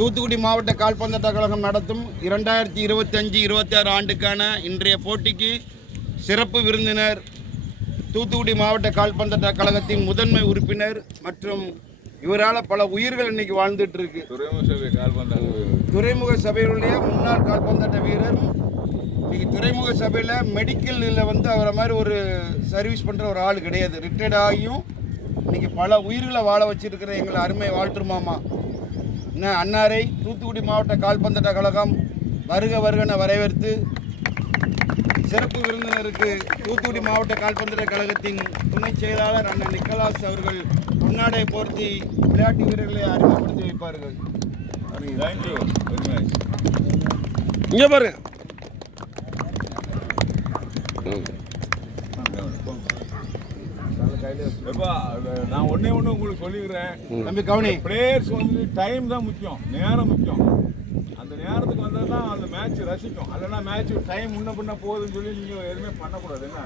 தூத்துக்குடி மாவட்ட கால்பந்தாட்ட கழகம் நடத்தும் 2025-26 ஆண்டுக்கான இன்றைய போட்டிக்கு சிறப்பு விருந்தினர் தூத்துக்குடி மாவட்ட கால்பந்தாட்ட கழகத்தின் முதன்மை உறுப்பினர் மற்றும் இவரால் பல உயிர்கள் இன்னைக்கு வாழ்ந்துட்டு இருக்கு. துறைமுக சபையுடைய முன்னாள் கால்பந்தாட்ட வீரர் இன்னைக்கு துறைமுக சபையில் மெடிக்கலில் அவரை மாதிரி ஒரு சர்வீஸ் பண்ணுற ஒரு ஆள் கிடையாது. ரிட்டையர்ட் ஆகியும் இன்னைக்கு பல உயிர்களை வாழ வச்சிருக்கிற எங்களை அருமை வாழ்த்து மாமா அன்னாரை தூத்துக்குடி மாவட்ட கால்பந்தாட்ட கழகம் வருக வருகன வரவேற்று சிறப்பு விருந்தினருக்கு தூத்துக்குடி மாவட்ட கால்பந்தாட்ட கழகத்தின் துணை செயலாளர் அண்ணன் நிக்கலாஸ் அவர்கள் முன்னாடை போர்த்தி விளையாட்டு வீரர்களை அறிமுகப்படுத்தி வைப்பார்கள். இங்கே பாருங்க. நான் ஒன்னே ஒன்று உங்களுக்கு சொல்லிக்கிறேன் தம்பி கவனி. பிளேயர்ஸ் டைம் தான் முக்கியம், நேரம் முக்கியம். அந்த நேரத்துக்கு வந்தால் தான் அந்த மேட்ச் ரசிக்கும். இல்லைன்னா மேட்ச் டைம் முன்ன பின்ன போகுதுன்னு சொல்லி நீங்கள் எதுவுமே பண்ணக்கூடாது. என்ன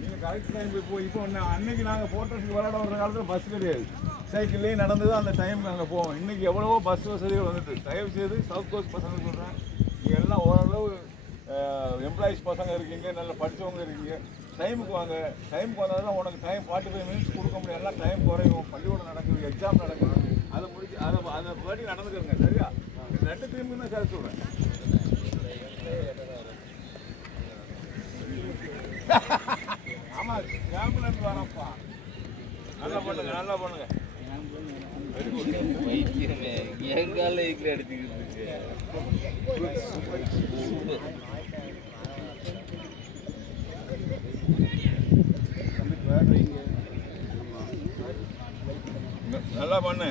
நீங்கள் கரெக்ட் டைம் இப்போ அன்னைக்கு நாங்கள் ஃபோட்டோஸுக்கு விளையாட வர்ற காலத்தில் பஸ் கிடையாது, சைக்கிள்லேயே நடந்து தான் அந்த டைமுக்கு அங்கே போவோம். இன்றைக்கி எவ்வளவோ பஸ் வசதிகள் வந்துட்டு. தயவு செய்து சவுத் கோஸ்ட் பசங்க சொல்கிறேன், நீங்கள் எல்லாம் ஓரளவு எம்ப்ளாயிஸ் பசங்க இருக்கீங்க, நல்லா படித்தவங்க இருக்கீங்க, டைமுக்கு வாங்க. டைமுக்கு வந்தால் தான் உனக்கு டைம் 45 மினிட்ஸ் கொடுக்க முடியும். எல்லாம் டைம் குறையும். பள்ளிக்கூடம் நடக்குது, எக்ஸாம் நடக்குது, அதை முடிச்சு அதை படி நடந்துக்கிறங்க. சரியா? 2 டீமுக்கு தான் சேர்த்து சொல்கிறேன். ஆமாம், கேம்புலேருந்து வரப்பா. நல்லா பண்ணுங்க, நல்லா பண்ணுங்க. எங்கால எடுத்துக்கிட்டு நல்லா பண்ணு.